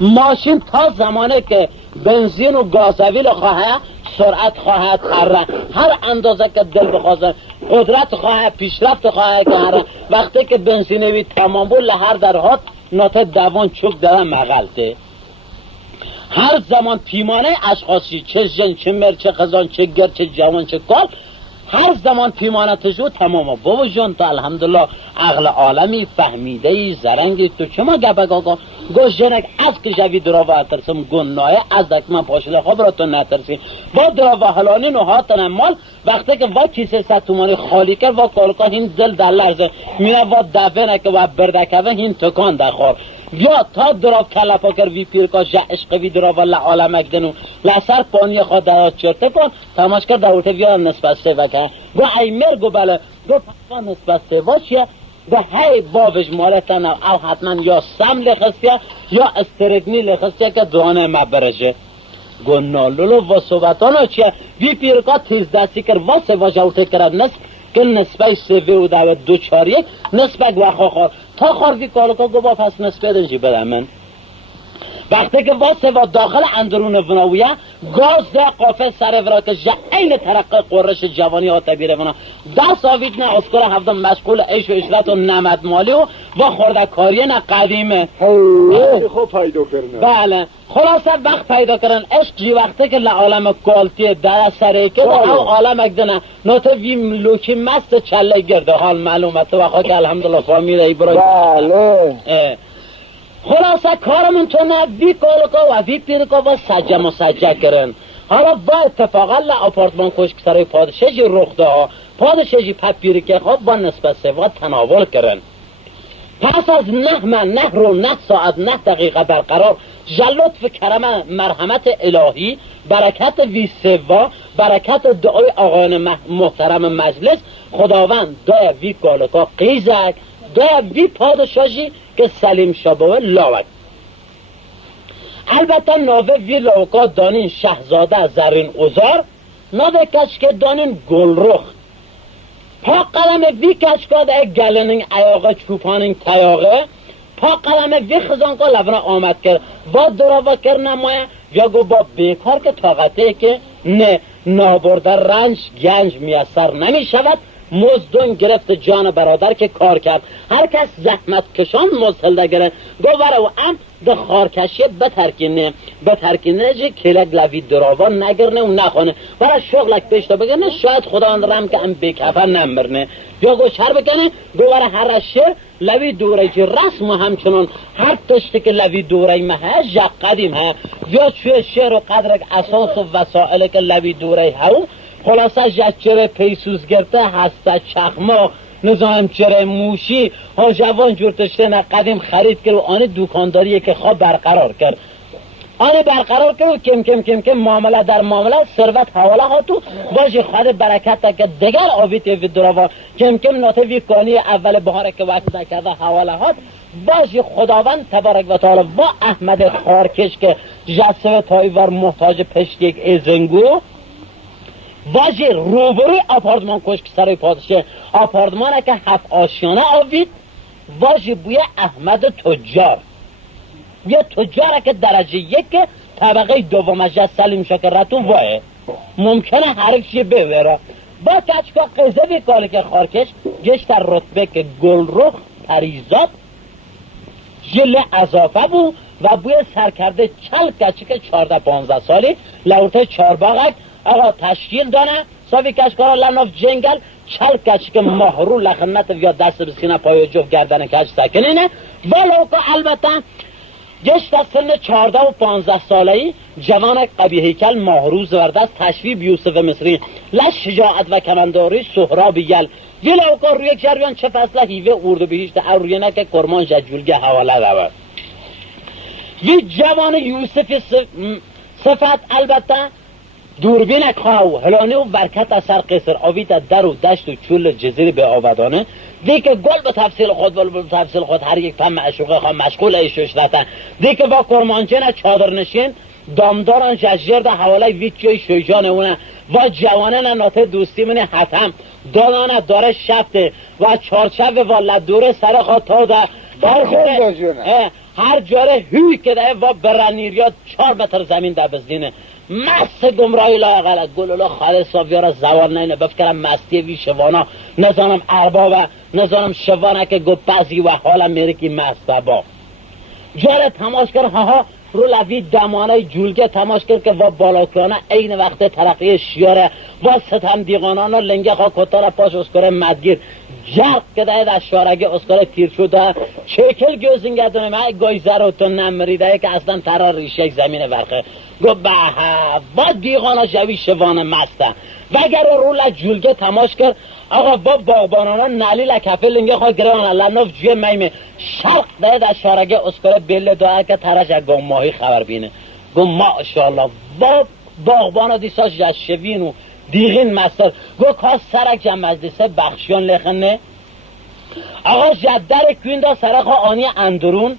ماشین تا زمانه که بنزین و گازوئیل خواهد، سرعت خواهد، هر اندازه که دل بخواد قدرت خواهد، پیشرفت خواهد که وقتی که بنزینوی تمام بود لهر در هات ناته دوان چوک دارن مغلطه. هر زمان پیمانه اشخاصی، چه جن، چه مر، چه خزان، چه گر، چه جوان، چه کال، هر زمان پیمانه تشو تمام. بابا جان تو الحمدلله عقل عالمی فهمیده ای زرنگی تو چما گبگ آقا گوش جنک از که جوی دراوه اترسم گناه از دکمن پاشده خواب را تو نترسی با دراوه حلانی نهاتن مال وقتی که با کیسه 100 تومانی خالی کرد و کالکا هین دل در لرزه میره و دفعه نکه و بردکه و هین تکان دخور یا تا دراو کلپا کر وی پیرکا جا عشق وی دراوه لعالم اکدنو لسر پانی خود درات چرته کن تماش کر دورته ویا نسبت سه وکه گو ای مرگو بله گو پاکا نسبت سه واشیه به هی بابش مالتن او حتما یا سم لخستیه یا استردنی لخستیه که دانه مبرشه گو نالولو و صحبتانو چیه وی پیرکا تیز دستی کر واسه واجوته کرد نسب که نسبه سوی و دوه دو چار یک نسبه گوخا خور تا خاردی کالکا گو با پس نسبه دنجی بدم من وقتی که واسه و داخل اندرون وناویه گاز ده قافه سر ورا که این ترقه قرش جوانی ها تبیره ونا دست آوید نه اسکر هفتم مشغول عیش و اشرت و نمد مالی و خورده کاریه نه قدیمه خوب پیدا کرنه بله خلاصه وقت پیدا کردن عشق جی وقتی که لعالم کالتی در سره که او عالم اگدنه نوته ویم لوکی مست چله گرده حال معلومته و خواه که الحمدلله فامیل ای برای بله خلاصه کارمون تو نه وی کالکا و وی پیرکا و سجه مسجه کرن حالا با اتفاقا لآپارتمان کشک سرای پادشه جی رخده ها پادشه جی پپیرکه خواب با نسبت سوا تناول کرن پس از نه رو نه ساعت نه دقیقه برقرار جلطف کرم مرحمت الهی برکت وی سوا برکت دعای آقایان محترم مجلس خداوند دعای وی کالکا قیزک دعای وی پادشاهی که سلیم شابه لاوک البته ناوه وی لاوکا دانین شهزاده زرین اوزار ناوه کشک دانین گلرخ پا قلم وی کشکاده گلنین ایاغه چوپانین تیاغه پا قلم وی خزانکا لبنه آمد کرد با دراوه کرد نمایه یا گو با بیکار که طاقته که نه نابرده رنج گنج میسر نمی شود مزدون گرفت جان برادر که کار کرد هر کس زحمت کشان مزدل گره گواره و ام ده خارکشی بترکینه جه کلک لوی دراوا نگرنه و نخونه برای شغلک پیشتا بگرنه شاید خدا رم که ام بکفه نمرنه یا گوشر بکنه گواره هر شر لوی دوره جه رسم و همچنان هر تشتی که لوی دوره مه جا قدیم ها یا چوی شعر و قدرک اساس و وسائل که لوی دوره هاو خلاصه جچره پیسوز گرته هسته چخما نظام چره موشی ها جوان جورتشته نه قدیم خرید کرد و آن دوکانداریه که خواه برقرار کرد آن برقرار کرد و کم کم معامله در معامله ثروت حواله ها تو باشه خواهد برکت که دگر آویت وید دراوا کم ناته وی کانی اول بهاره که وقت نکرده حواله ها باشه خداوند تبارک و تعالی با احمد خارکش که جسوه تایور محتاج پشت یک ازنگو واجه روبروی آپارتمان کشک سرای پادشه آپارتمانه که 7 آشیانه آوید واجه بوی احمد تجار یه تجاره که درجه 1 طبقه دومش سلیم شکرتون واه ممکنه هر چی ببره با کچکا قیزه بیکاله که خارکش گشتر رتبه که گلرخ پریزاد جل اضافه بود و بوی سرکرده چل کچک 14-15 سالی لورته 4 باغک آقا تشکیل دانه ساوی کشکارا لناف جنگل چل کچک مهرو لخنت یا دست بسینه پای جفت گردن کچ سکنینه ولو که البته گشت از سن 14 و 15 سالهی جوان قوی هیکل مهرو زبردست تشویب یوسف مصری لش شجاعت و کمنداری سهراب یل ولو که روی یک جریان چه فصله هیوه اردو بهیشت روی نکه کرمان ججولگه حواله داره وی جوان یوسف صفت البته دوربین خواهو هلانه و برکت از سر قصر آویت در و دشت و چول جزیره به آبادانه دیگه گل به تفصیل خود هر یک پم معشوقه خواه مشغول ایشوش رتن دیگه با کرمانچه چادر نشین دامداران جزجرد حواله ویچوی شویجان اونه و جوانه ناته دوستی منه حتم دانانه داره شفته و چارچه و لدوره سر خواه تا ده هر جاره هوی که ده و برنیریات 4 متر زمین ده بزدینه مست گمراهی لاغل گلولا خالص صافیارا زوال نینه بفکرم مستی وی شوانا نزانم اربابه نزانم شوانه که گو پزی و حالم میره که مست با جاره تماش کر ها رو لوی دمانه جولگه تماش کرد که و بالاکرانه این وقت ترقی شیاره و ستم دیغانانه لنگه خواه کتار پاش اسکاره مدگیر جرق که ده در شارگه اسکاره تیر شده چکل گوزنگه دونه من گوی زروتون نمریده که اصلا ترا ریشه زمین ورخه گو به با دیغانه جوی شوانه مسته و اگر رو جولگه تماش کرد آقا با بابانانا نلی لکفه لنگه خواه گرانه لنوف جوی میمه شرق ده در شارگه اسکاره بله دعا که ترش گم ماهی خبر بینه گو ماشاءالله با باغبانا دیساش جشوین و دیغین مستر گو کاس سرک جم مجلسه بخشیان لخنه آقا جدر کوین دا سرخا آنی اندرون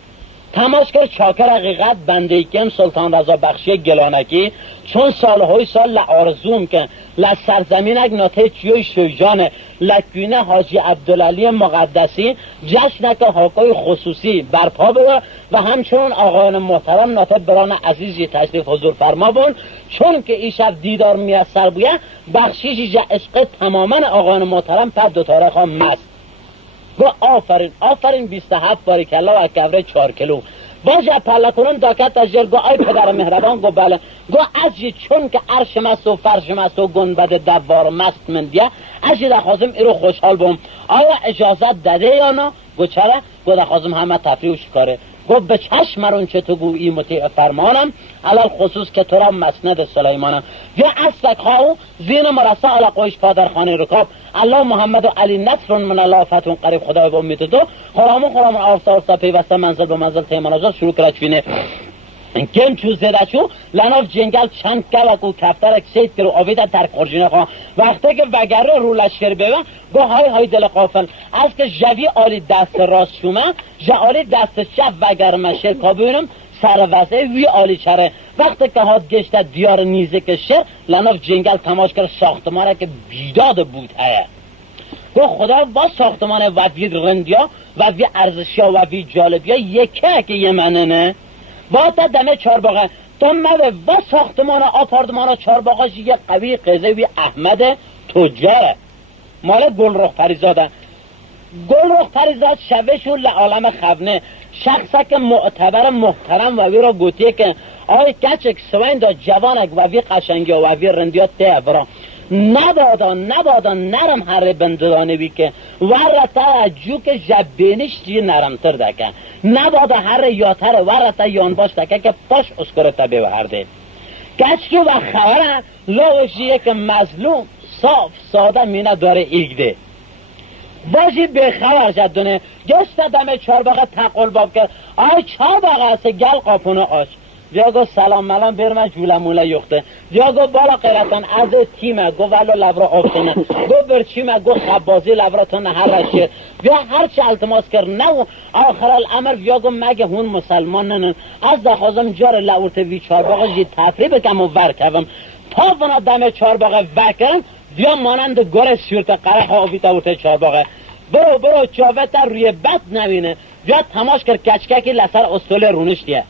تماش کرد چاکر حقیقت بنده کم سلطان رضا بخشی گلانکی چون سالهای سال لآرزوم که لسرزمینک ناته چیوی شویجانه لکوینه حاجی عبدالعلی مقدسی جشنک حاکای خصوصی برپا بره و همچنون آقایان محترم ناته بران عزیزی تشریف حضور فرما بون چون که این شب دیدار میسر بویه بخشیشی جا عشق تماما آقایان محترم پر دو تاره خواه مست گو آفرین 27 باریکلا و اکبره 4 کیلو باشه پله کنون داکت از جر گو آی پدر مهربان گو بله گو از چون که عرش مست و فرش مست و گنبد دوار مست من بیا از دخوازم ایرو خوشحال بوم آیا اجازت داده یا نه گو چرا گو دخوازم همه تفریح و شکاره گو به چشم مرون چه تو گو ای مطیع فرمانم علال خصوص که تو را مسند سلیمانم یا اسفک خواهو زین مرسا علا قویش پادرخانه رکاب الله محمد و علی نصر من الله فتون قریب خدای با امید تو خرامون آفتا پیوسته منزل به منزل تیمانازا شروع کرد چوینه کم چو زده چو لناف جنگل چند کلک و کفترک سید کرو آویده ترک خورجینه خواه وقتی که وگره رو لشکر ببین گو های دل قافل از که جوی آلی دست راست شومه جالی دست چپ وگر مشر کا ببینم سر وزه وی آلی چره وقتی که هاد گشت دیار نیزه کشه لناف جنگل تماش کرد ساختمانه که بیداد بود هیه گو خدا با ساختمانه و وی رندیا و وی ارزشیا و وی جالبیا یکه که یه منه نه با تا دمه چارباغه تا موه و ساختمان آپاردمان چارباغه یه قوی قضوی احمد تجاره مال گلرخ پریزاده گلرخ پریزاد شوشو لعالم خونه شخصه که معتبر محترم و وی را گوتیه که آی کچک سوین دا جوانک و وی قشنگی و وی رندیات تیورا نبادا نرم هر بندرانه بی که ورطه جو که جبینش دی نرم تر دکه نبادا هر یاتر ورطه یان باش دکه که پاش اسکرتا بیوهرده گچکی و خبره لاوشیه که مظلوم صاف ساده مینه داره ایگده باشی به خبر جدونه گشت دمه چارباقه تقل باب کرد آی چارباقه هست گل قاپونه آش بیا گو سلام ملام برمه جوله موله یخته بیا گو بالا قیرتان از تیمه گو ولو لبرا آفتنه گو برچیمه گو خبازی لبراتان هر رشه بیا هر چه التماس کرد نو آخر الامر بیا گو مگه هون مسلمان ننن از دخوازم جار لورت وی چارباقه جی تفری بکم و ورکوم تا بنا دمه چارباقه وکرم بیا مانند گره سورت قره آبی تا ورته چارباقه برو چاوه تا روی بد نوینه بیا تماش کرد کچککی لسر استول رونشتیه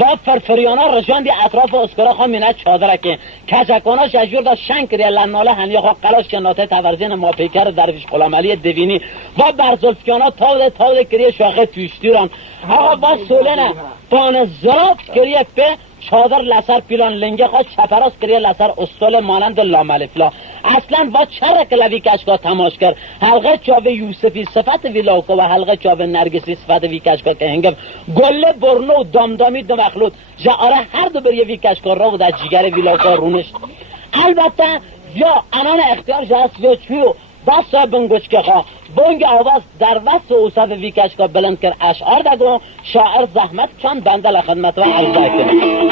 و فرفریانا رجاندی اطراف اسکرا خواه مینه چادره که کچکانا شجور دا شنکری لناله هنیا خواه قلاش کناته تورزین ماپیکر درویش غلامعلی دوینی و برزلفکانا تاوده کریه شاخه توشتیران آقا با سولنه بان زراب کریه به چادر لسر پیلان لنگه خواه چپراس کریه لسر استول مانند لاملفلا اصلا با چرک لوی کشکا تماش کرد حلقه چاوه یوسفی صفت ویلاوکو و حلقه چاوه نرگسی صفت وی کشکا که هنگم گله برنو دامدامی دو مخلوط جعاره هر دو بریه وی کشکا را و در جیگر ویلاوکا رونشت البته یا انان اختیار جهست یا چویو بس بنگوش که خواه بنگ آواز در وست و اوصاف وی کشکا بلند کرد اشعار دگو شاعر زحمت چند بندل خدمت و عرضه کنه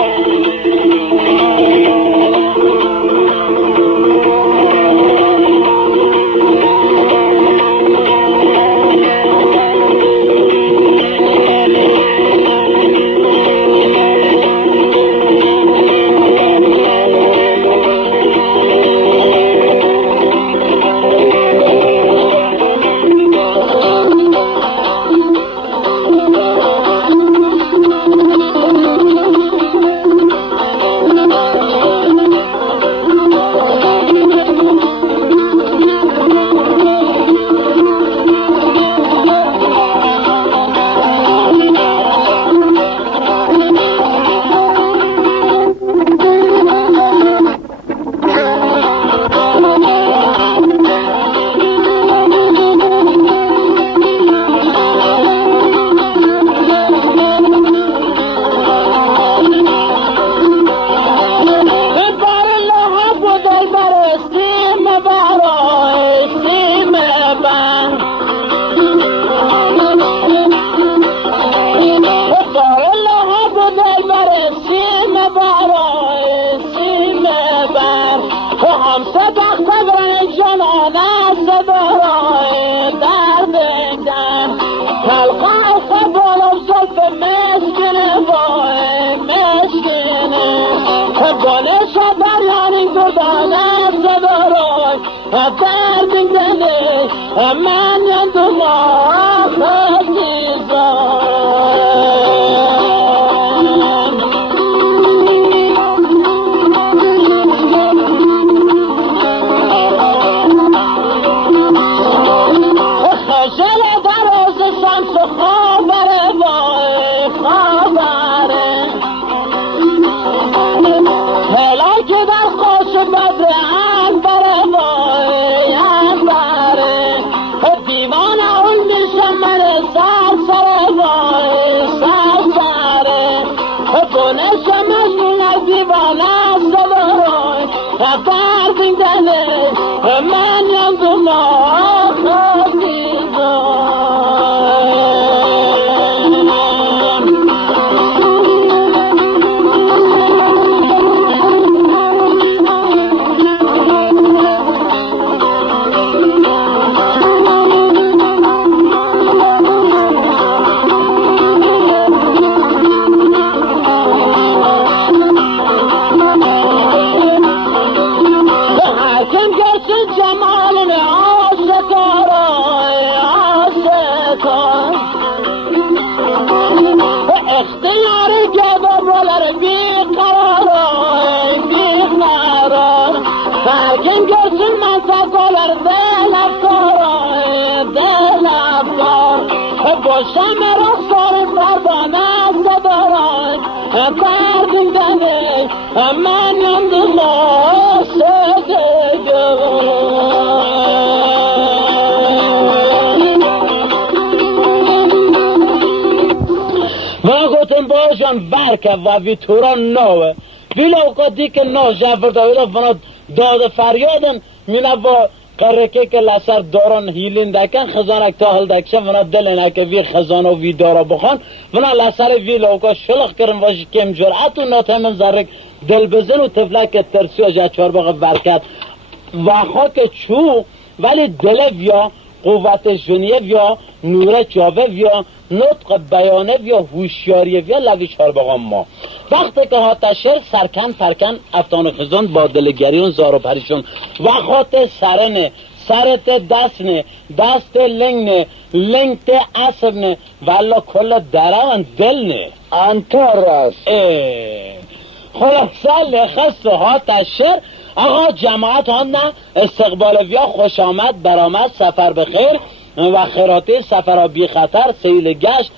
بانه شبریانی دردانه زدارای دردین گلی من یندولا خزیزان ورکه و وی تورا نوه ویلا اوقاتی که نا جفر داویلا فنا داد فریادن مینا با قرکه که لسر داران هیلین دکن خزانک تاهل دکشه فنا دلنه که وی خزانه و وی دارا بخوان فنا لسر ویلا اوقات شلخ کرن واشی کم جرعت و ناتمن زرک دل بزن و تفلک ترسی و جچار باقی ورکت و خاک چو ولی دل ویا قوت جنیه ویا نور جاوه ویا نطق بیانه ویا هوشیاری ویا لوی چارباغان ما وقتی که هاتشر سرکن فرکن افتان خزان با دلگریون زار و پریشون و خاط سرنه سرت دستنه دست لنگنه لنگت عصبنه والا کل دران دلنه انتار است خلاصه لخست هاتشر آقا جماعت ها نه استقبال ویا خوش آمد برآمد سفر بخیر و خیراتی سفر بی خطر سیل گشت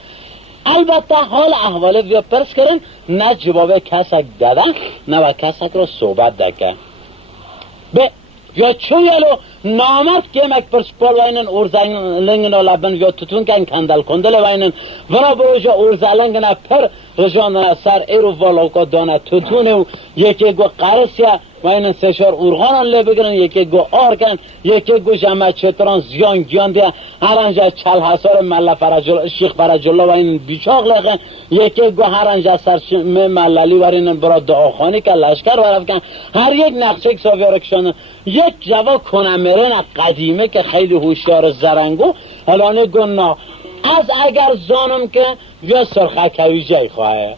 البته حال احوال ویا پرس کرن نه جواب کسک دادن نه و کسک رو صحبت دکن به ویا چو یلو نامرد که مک پرس پال وینن ارزلنگن و لبن ویا تتون کن کندل کندل وینن ورا بروجا ارزلنگن پر رجان سر ایرو والاوکا دانه تتونه و یکی گو قرسیا و این سشار ارغانان لی بگرن یکی گو آر کن یکی گو جمع چتران زیان گیان دیا هرانجا چل حسار ملا شیخ فرجالله و این بیچاق لگن یکی گو هرانجا سر ملالی و این برا دعاخانی که لشکر ورف کن هر یک نقشه ساویاره کشانه یک جوا کنمرین قدیمه که خیلی هوشیار زرنگو الان گنا از اگر زانم که یا سرخه کویجه خواه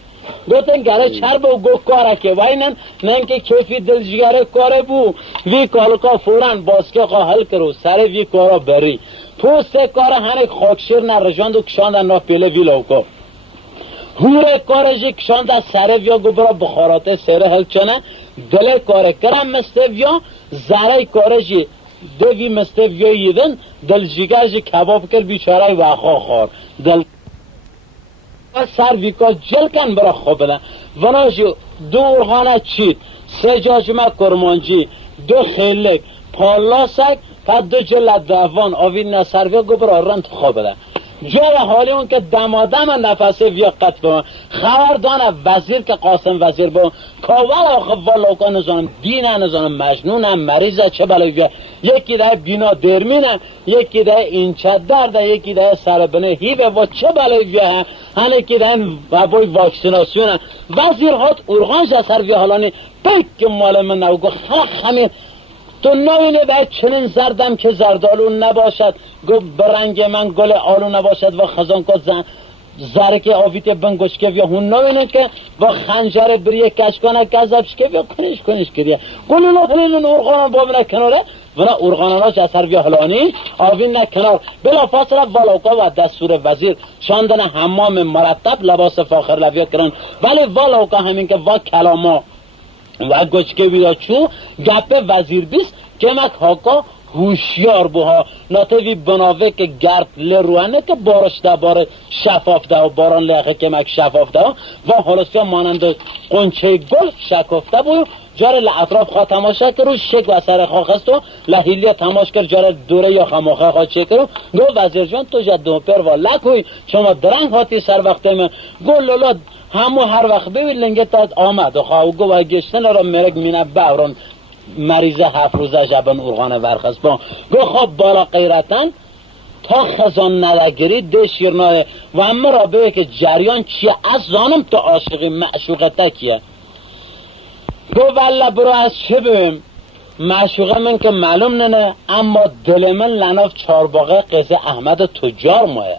گوتن گره چرب و گو کاره که واینن نن که کیفی دل جگره کاره بو وی کالکا فورن باسکه قاحل کرو سر وی کارا بری پوست کاره هنک خاکشیر نرجاند و کشاندن را پیله وی لوکا هوره کارجی کشاند سر ویا گو برا بخاراته سره هل چنه دل کاره کرم مسته ویا زره کارجی دوی مسته ویا یدن دل جگرجی کباب کر بیچاره وخا خار دل سر ویکا جلکن برا خوبه وناجی دو ارغانه چید سه جاجمه کرمانجی دو خیلک پالاسک پا دو جلد دوان آوین نصروی گو برا رند خوبه جای حالی اون که دمادم نفسه ویا قتل خبردان وزیر که قاسم وزیر با کاول آخه والا نزانم دینه نزانم مجنونم مریضه چه بلای ویا یکی ده بینا درمینه یکی ده اینچه درده یکی ده سربنه هیبه و چه بلای ویا هنه که ده بای واکسیناسیونه وزیر هات ارغان جسر ویا حالانی بک مال من نوگو خلق همین تو نوینه باید چنین زردم که زردالون نباشد گو برنگ من گل آلو نباشد و خزان که زرک آویت بنگوش که یا هون نوینه که با خنجر بریه کشکانه کذبش که یا کنش کریه گلولو هلین ارغانان بابنه کناره ونا ارغاناناش اثر بیا هلانی آوین کنار بلا فاصله والاوکا و دستور وزیر شاندن حمام مرتب لباس فاخر لویا کرن ولی والاوکا همین که وا کلاما و گوچکه بیا چو گپ وزیر بیست که مک هاکا هوشیار بوها ناتوی بناوه که گرد لروانه که بارش ده بار شفاف ده و باران لیخه که مک شفاف ده و حالسیا مانند قنچه گل شکافته بو جاره لعطراف خواه تماشا کرو شک و سر خواهست و لحیلی تماش کر جاره دوره یا خماخه خواه چه کرو گو وزیر جان تو جد پر و لکوی شما درنگ هاتی سر وقت من گو لولا همو هر وقت ببین لنگت آمد و خواه گو و گشتن را مرک مینه بوران مریضه 7 روزه جبن ارغان ورخست با گو خواب بالا غیرتن تا خزان ندگیری ده شیرناه و همه را بگه که جریان چیه از زانم تا عاشقی معشوقته کیه گو والله برو از چه ببیم معشوقه من که معلوم نه اما دل من لناف چارباغه قیزه احمد تجار مایه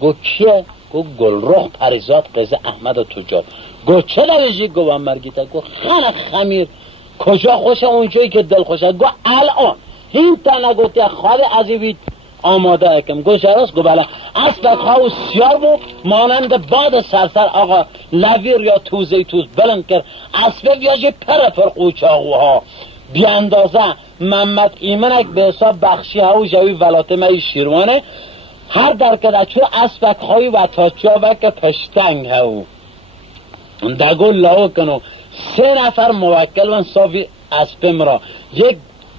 گو کیه؟ گو گلرخ پریزاد قیزه احمد تجار گو چه دویجی؟ گو با مرگیته گو خنق خمیر کجا خوشه اونجایی که دل خوشه گو الان این تا نگوتی خواهد عزیبی آماده اکم گو شراست گو بله اسبک ها و سیار بود مانند باد سرسر آقا لویر یا توزی توز بلند کرد اسبه بیاجی پر قوچاقوها بیاندازه محمد ایمنک به حساب بخشی ها و جوی ولاتمه شیروانه هر درکده چو اسبک های و تاچاوه که پشتنگ ها دگو لاو کنو 3 نفر موکل و صافی اسبم را یک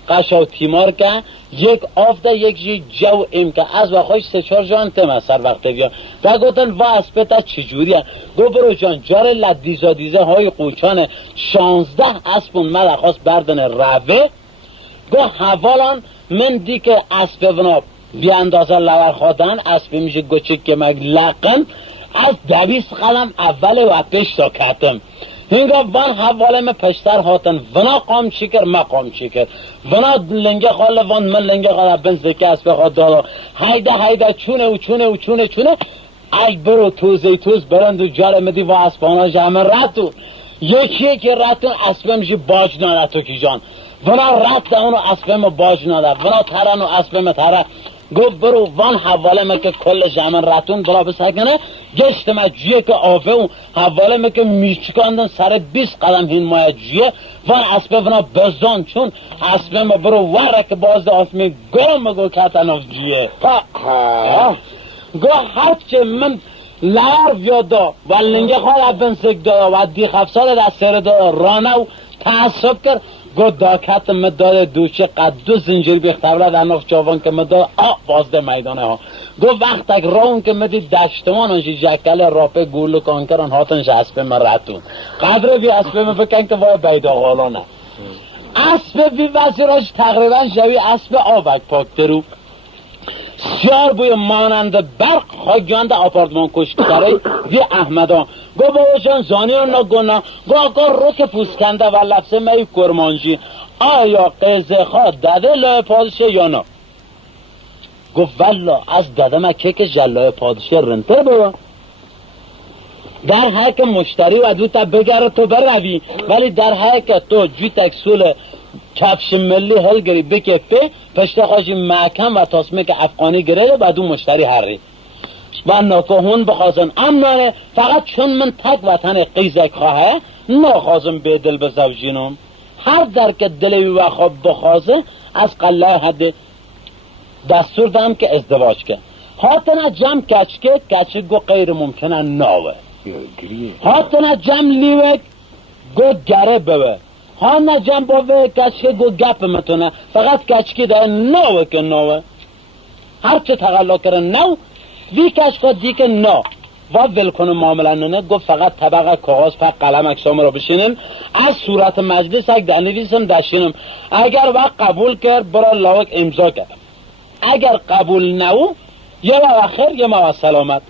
قشاو تیمار که یک آفده یک جو ام که از وقتش 3-4 جان تم سر وقت بیا و گفتن و اسبتا چجوریه گو برو جان جار لدیزه های قوچان 16 اسبون من خواست بردن روه گو حوالان من دی که اسب ونا بیاندازه لور خودن اسب میشه گوچک که مگ لقن از 200 قلم اول و پیش تا کتم هنگا وان حواله من پشتر هاتن ونا قام چیکر ما قام چیکر ونا لنگه خاله وان من لنگه خاله بنزده که اسب خواد دالا هیده چونه ای برو توز برند و جاره مدی و اسبانا جمع رتو یکی که رتون اسبم جی باج ناده تو کی جان ونا رت اونو اسبم باج ناده ونا ترن و اسبم تره گو برو وان حواله مکه کل جمع رتون بلا بسکنه گشت ما جیه که آفه و حواله مکه میچکاندن سر 20 قدم هین مایه جیه وان اسبه ونا بزان چون اسبه ما برو ورک باز آسمی گرم مگو کتن جیه گو هرچه من لار یادا و لنگه خواه بنسک دادا و دی خفصال در سر دادا رانه و تعصب کرد گو داکت مداد دوشه قد 2 زنجیر بیختبره در نخ جوان که مداد بازده میدانه ها گو وقت اک راون که مدی دشتمان انشی جکل راپه گولو کانکران هاتنش اسب مرتون قدره بی اسب مفکن که وای بیدا غالانه اسب بی وزیراش تقریبا شوی اسب آبک پاکترو سیار بوی مانند برق خواهیانده آپارتمان کشتی کره وی احمدان گو باوشان زانی رو نگونا گو آقا رو که پوسکنده و لفظه می کرمانجی آیا قیزه خواه داده لای پادشه یا نه گو والا از داده مکه که جلای پادشه رنتر برو در حق مشتری و دوتا بگره تو بروی ولی در حق تو جو تکسول کفش ملی هل گری بکفه پشت خوشی محکم و تاسمه که افغانی گره و دو مشتری هری و ناکهون بخوازن امنانه فقط چون من تک وطن قیزک خواه ناخوازم به دل به زوجینم هر در که دلی و خواب بخوازه از قله حد دستور دهم که ازدواج که هاتنا جمع کچکه گو غیر ممکنه ناوه هاتنا جمع لیوک گو گره بوه ها نجم باوه کچکه گو گپ متونه فقط کچکی ده نوه که نوه هرچه تقلا کرن نو وی کچکا دی که نو و ولکن معامله نه گو فقط طبقه کاغذ پر قلم اکشام را بشینیم از صورت مجلس اک در نویسم داشتیم اگر وقت قبول کرد برای لاوک امضا کردم اگر قبول نو یا آخر یا ما سلامت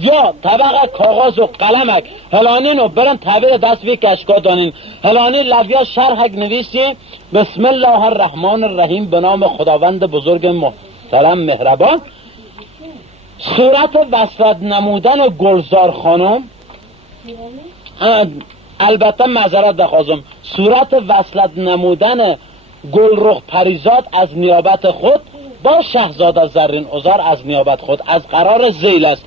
یا طبقه کاغذ و قلمک هلانین و برن تعبیر دست وی کشکا دانین هلانین لبیا شرحک نویسی بسم الله الرحمن الرحیم به نام خداوند بزرگ محترم مهربان صورت وصلت نمودن گلزار خانم، البته معذرت بخواهم، صورت وصلت نمودن گلرخ پریزاد از نیابت خود با شهزاده زرین عذار از نیابت خود از قرار زیل است.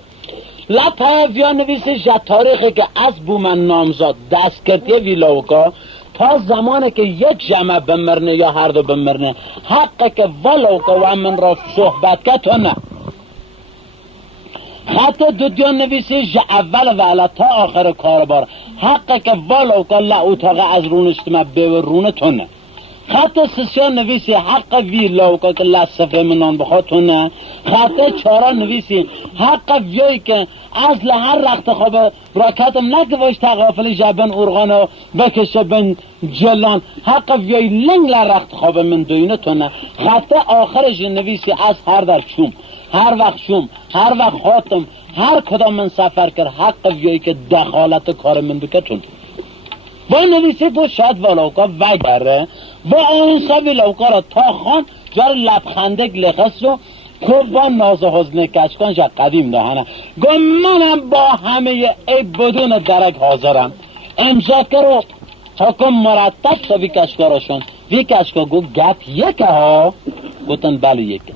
لطفا نویسی جا تاریخی که از بومن نامزاد دست کردی ویلاوکا تا زمانی که یک جمع بمرنه یا هر دو بمرنه حقی که ولوکا و من را صحبت که تو نه. خط دو نویسی جا اول و تا آخر کاربار حقی که ولوکا لعوتاقه از رونشتمه به رونه تو نه. خط سسیان نویسی حق وی لوکا که لصفه منان بخواتونه. خط چارا نویسی حق ویایی که از لحر رخت خواب راکتم نگوش تغافل جبن ارغانو بکشه بین جلان حق ویایی لنگ لرخت خواب من دوینه تونه. خط آخرش نویسی از هر در شوم هر وقت شوم هر وقت خاتم هر کدام من سفر کرد حق ویایی که دخالت کار من بکتون با نویسی دو شاید ولوکا وگره با آنسا ولوکا را تا خان جار لبخندک لخص رو خوب با ناز و حزن کچکان جا قدیم دهنه گو منم با همه عیب بدون درک حاضرم امضا کرو حکم مرتب تا وی کچکارشون وی کچکا گو گپ یکه ها گوتن بله یکه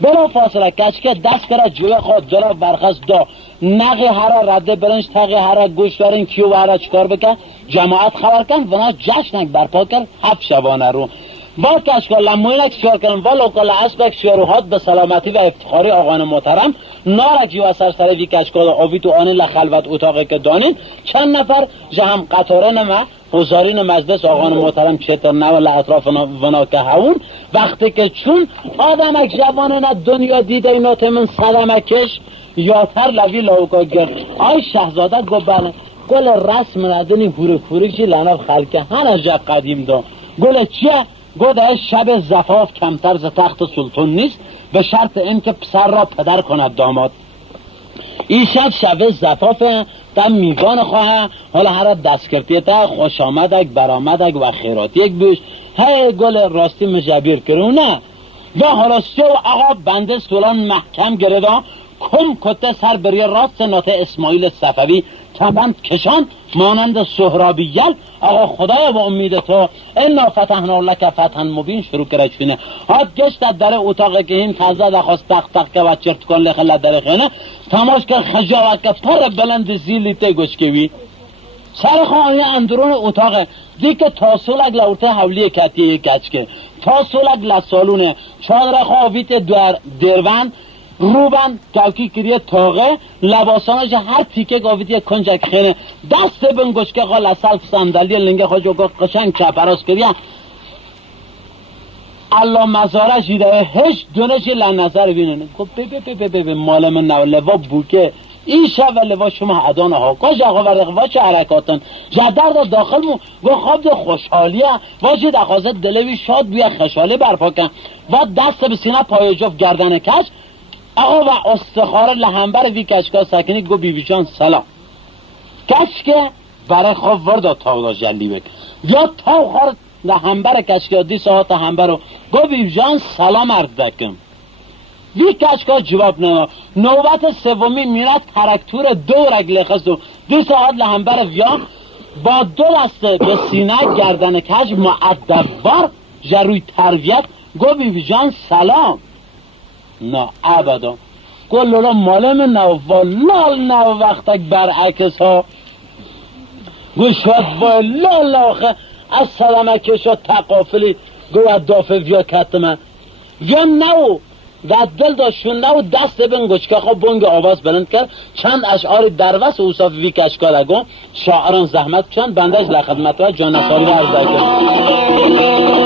بلا فاصله کچکه دست کرد جوی خود جلا برخست دا نقی هر رده برنج تقی هر گوش برین کیو هر چکار بکن جماعت خبر کن ونا جشنک برپا کرد 7 شبانه رو با کشکا لموینک شیار کردن و لوکال اسبک شیاروهات به سلامتی و افتخاری آقان محترم نارک جو اثر سر وی کشکا آوی تو آن لخلوت اتاقی که دانین چند نفر جهم قطاره نمه حضارین مجلس آقان محترم چطور نوال اطراف ونا که هون وقتی که چون آدمک جوانه نه دنیا دیده اینات من سلامکش یاتر لوی لاوکا گرد آی شهزاده گو بله گل رسم ندنی هوری چی لناف خلکه هنه جا قدیم دا گل چیه؟ گو ده شب زفاف کمتر ز تخت سلطان نیست به شرط این که پسر را پدر کند داماد این شب زفافه تا میوان خواه حالا هر دست کردیه تا خوش آمدک برآمدک و خیراتی یک بیش های گل راستی مجبیر کرونه و حالا سه و آقا بنده سولان محکم گردا کم کته سر بری راست ناته اسماعیل صفوی کمند کشان مانند سهرابیل آقا خدایا با امید تو انا فتحنا لک فتحا مبین شروع کرد فینه هات گشت در اتاقی که این تازه دخواست تق که و چرت کن لخلت در خینه تماش که خجاوت که پر بلند زیلیته گشکوی سر خانه اندرون اتاق دیگه تاسولک لورته حولی کتیه کچکه تاسولک لسالونه چادر خوابیت درون روبن تاکی کریه تاغه لباسانش هر تیکه گاویت یک کنجک خینه دست بنگوش که قال اصل صندلی لنگه خواجو قشنگ چپراس کریه الله مزاره جیده هیچ دونشی لنظر بینه گفت ببه مال من نو لوا بوکه این شب و لوا شما عدانه ها کاش آقا ورق واچه حرکاتن جدر داخل مو گو خواب ده خوشحالیه واجه دخوازه دلوی شاد بیا خشالی برپا کن و دست به سینه پای جفت گردن کش آقا و استخاره لحنبر وی کشکا سکنی گو بیبی جان سلام کشکه برای خواب وردا تاولا جلی بک یا تاو خار لحنبر کشکا دی ساعت همبر رو گو بیبی جان سلام عرض دکم وی کشکا جواب نما نوبت سومی میرد ترکتور دو رگل خست و دی ساعت لحنبر ویا با دو دسته به سینه گردن کش معدبار جروی تربیت گو بیبی جان سلام نه ابدا گل را مال من نه والله نه وقتک برعکس ها گوشوات والله آخه از سلامه کشا تقافلی گو دافع ویا کتمه ویم نو و دل داشتون نو دست بین گوشکه خواب بونگ آواز بلند کرد چند اشعار دروس اوصاف وی کشکا لگو شاعران زحمت چند بندش لخدمت و جانساری و عرض کرد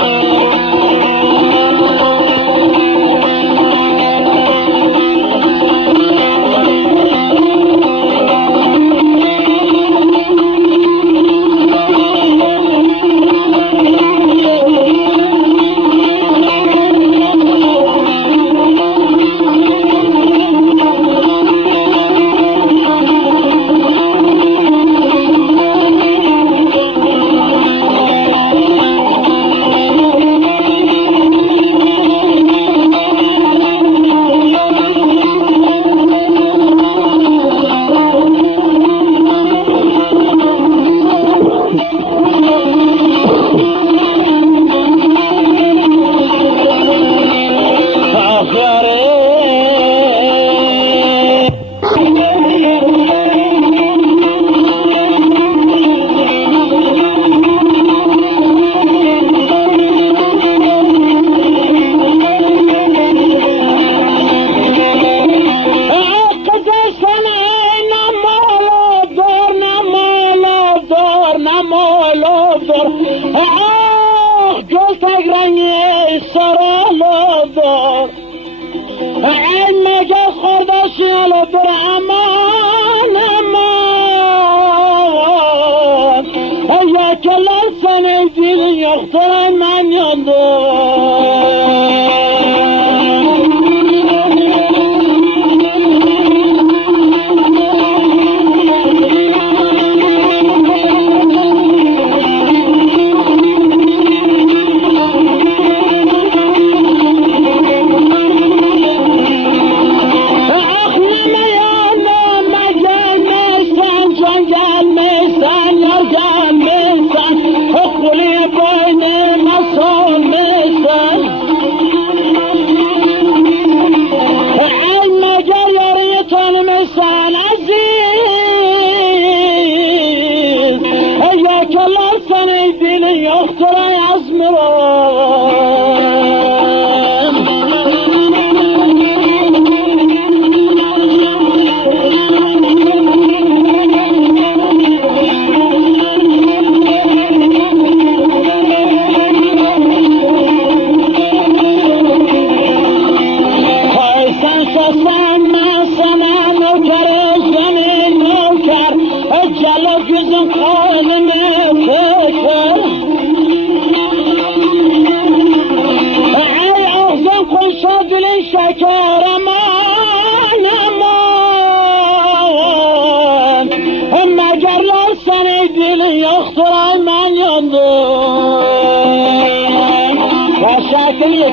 دار گل تک رنگی سرالا دار این مگه خوردشی علا در امان امان یک لرسن دیل یختر من یادم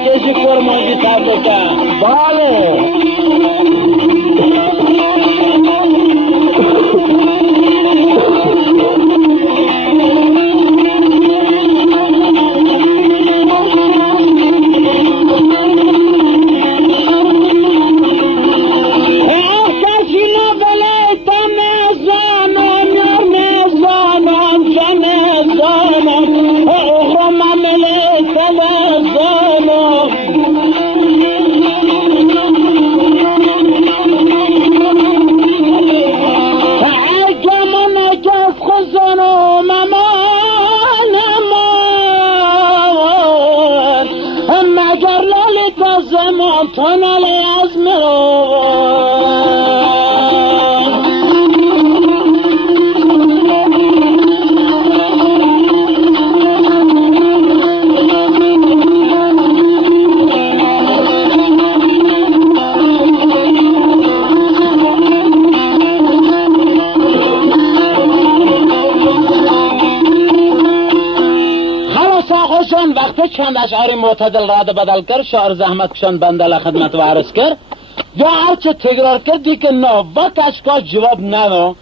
کسی فرمایشی تبدیل کن بله چند اشعار معتدل را بدل کرد شعر زحمت کشان بنده خدمت و عرض کرد یا هرچه تکرار کردی که نه و کشکا جواب نداد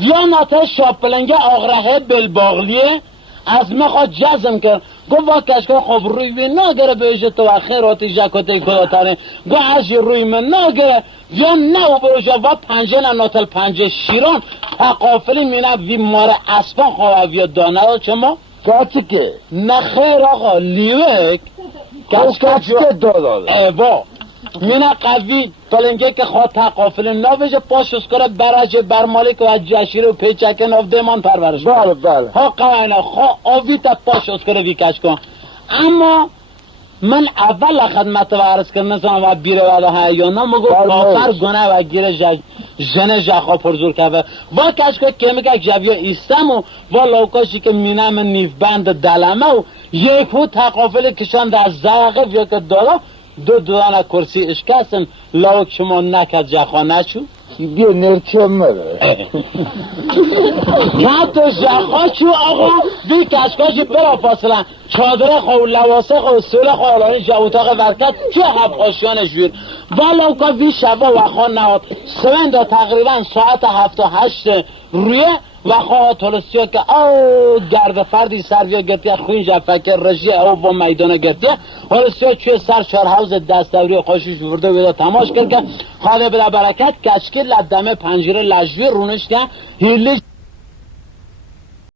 یا ناته شاپلنگه آغرهه بلباغلیه از مخواد جزم کرد گو و کشکا خوب روی وی نگره بیشه تو و خیراتی جکوتی کلاتاره گو عجی روی من نگره یا نه و بیشه و پنجه ناتل پنجه شیران تقافلی مینه وی مار اسبان خواه وی دانه رو چما کاچی که نخیر آقا لیوک کاچی که داده ایوا مینه قوی پلنگه که خواه تقافل ناویجه پاشوز کنه برجه برمالک و جشیر و پیچکه ناو دیمان پرورش بله بله ها قوینا خواه آوی تا پاشوز کنه ویکش کن اما من اول خدمت و عرض کردن مثلا و بیره والا هایانا مگو آخر گنه و گیره جنه جخوا پرزور که و کش که میگه جبیا ایستم و لوکاشی که مینم نیف بند دلمه و یک فوت تقافل کشان در زرقه یا که دارا دو دانه کرسی اشکستن لوک شما نکد جخوا نچو بیا نرچه مره نه تو جخوا چو آقا بی کشکاشی برا فاصله چادره خو لواسه خو سوله خو الانی جاوتاق ورکت چه هب آشیان جویر والا که وی شبا و خواه نهاد سوین دا تقریبا ساعت 7-8 رویه و خواه تولستیا که او گرد فردی سرویا گرتیه خوین جفکر رجی او با میدانه گرتیه تولستیا چوی سر شارحوز دستوری قاشوش ورده ویدا تماش کرد که خواهده بلا برکت کشکل لدمه پنجره لجوی رونش که هیلیش